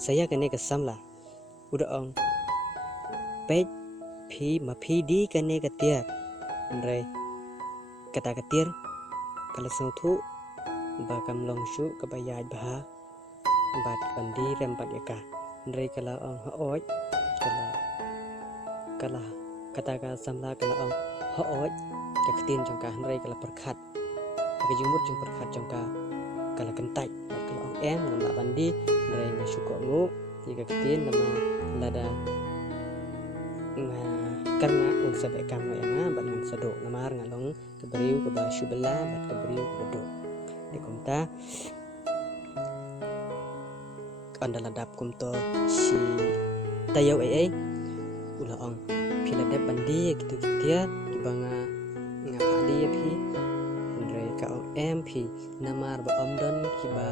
saya kane ka samla udah ong pej phi ma phi di kane ka tiar ndrai kata katir kala sangthu ba kam long shu ka ba yai bah bat bandi rem bat yaka ndrai kala ong ha oj kala kata ka samla kala ong ha oj ka ktin jong ka ndrai kala perkhat ka jumut jong perkhat jong ka kala kentai kala ong em ngam bandi ndrai nga shu ko ngu tiga ktin nama lada karena unsa be kam no yang bat ngan sado namar ngalong kebriu ke ba shubela bat kebriu ke do de kumta andala dap kumto si tayaw ai ula ong pila dap bandi gitu kitia kibanga ngapa dia phi ndre ka ong mp namar ba omdon kiba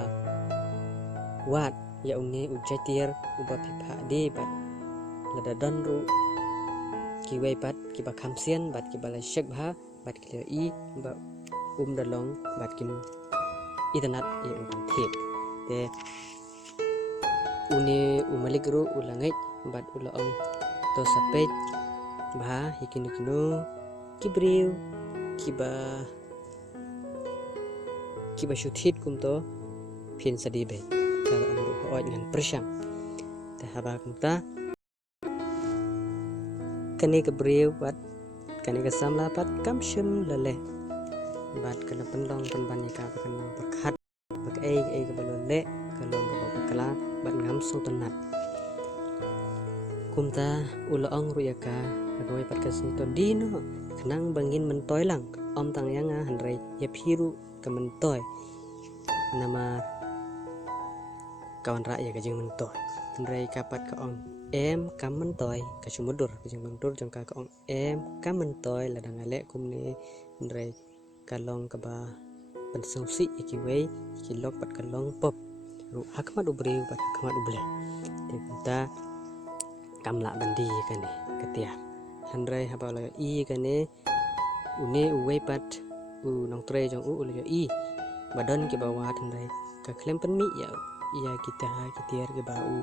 wat ya unge ujatir uba pipa di bat lada donru kiwai bat kiba khamsian bat kiba la shek bha bat kile i ba dalong bat kim itanat ya uban thep te uni umalik ru ulangai bat ulaong to sapet bha hikinu kibriu kiba shuthit kumto phin sadibe kala amru oj ngan persyam te haba kumta kani kebriu bat kani kesamla bat kamshim lele bat kala pendong penbanika kenang perkhat bak ai ke balole kalong ke bakala bat ngam sultanat kumta ulaong ruyaka agoi pat kasni to dino kenang bangin mentoy lang om tang yanga handrai ya phiru ke mentoy nama kawan rakyat kajeng mentoy handrai kapat ka ong em kam mentoy ka sumudur kajeng mentur jong ka ong em kam mentoy ladang ale kumne handrai kalong ka ba pensungsi ikiwei ikilok pat kalong pop ru hakmat ubri pat hakmat uble te kita kamla bandi kane ketia handrai habala i kane une uwei pat u nong tre jong u le i badon ke bawah handrai ka klem penmi ya kita kitiar ke bau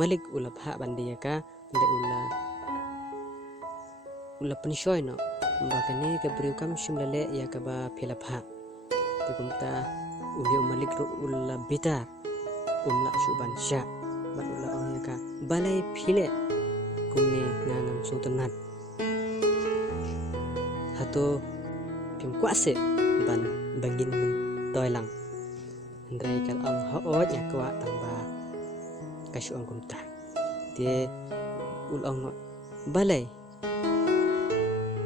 malik ulap ha bandi ya ka ndai ula penshoy no mbakane ke briu kam shimlale ya ka ba philapha te kumta uli malik ru ula bitar umla shuban sha bat ula ong ya ka balai phile kumne ngangam sultanat hato pim kwase ban bangin toilang ndrai kal ong ho oj ya kwa tamba kashu ong kumta te ul ong balai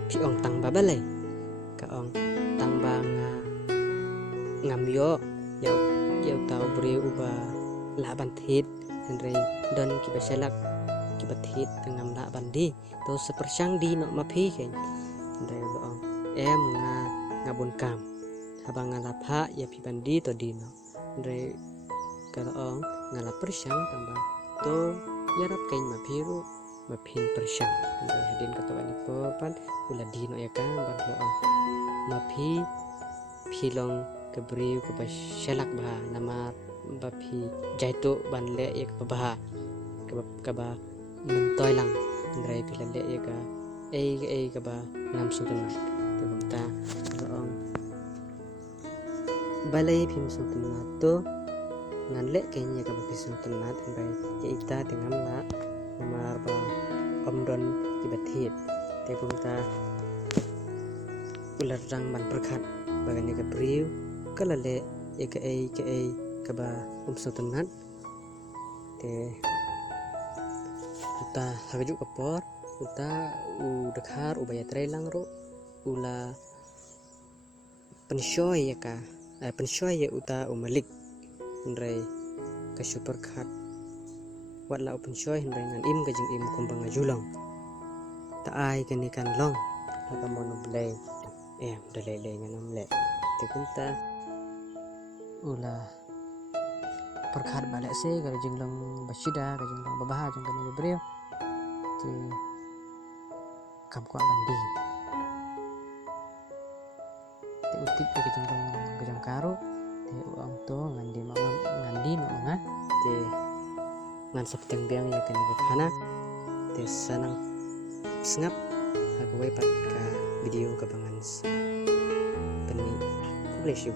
pi ong tang ba balai ka ong tang ba ngam yo yau tau bre uba la ban thit handrai don ki baselak ki bathit ngam la bandi to sepersang di no maphi ken handrai lo ong em ngabun kam habang ngalapha ya pi bandi to di no handrai kala ong ngala persang tambah to yarap kain maphiru maphin persang handrai hadin katawani popan ula di no ya kan ban lo ong maphi philong kebriu ke selak bah nama bapi jaito banle ya ke bah ke bah mentoy lang ndrai pilale ya ka ai ke bah nam sultanat te bumta ong balai phim sultanat to nganle kenya ke bapi sultanat ndrai ya ita tengam la nama ba omdon kibathit te bumta ular rang ban perkhat bagane ke briu kalale ke ai ke ba sultanat te uta haju kapor uta u dekhar ubaya trelang ro ula penshoy ya ka penshoy ya uta umalik ndrai ka super khat watla penshoy ndrai ngan im kajing im kumbang ajulang ta ai kani kan long ka mon blay dalai nganam le te kumta ula perkhat balik se kalau jenglang basida kalau jenglang babaha jenglang libreo ti kam kwa bandi te utip ke jenglang gajang karo te uang to ngandi mga te ngan sapteng biang ya kan hana te sanang sengap aku wipat ka video kabangan sa peni publish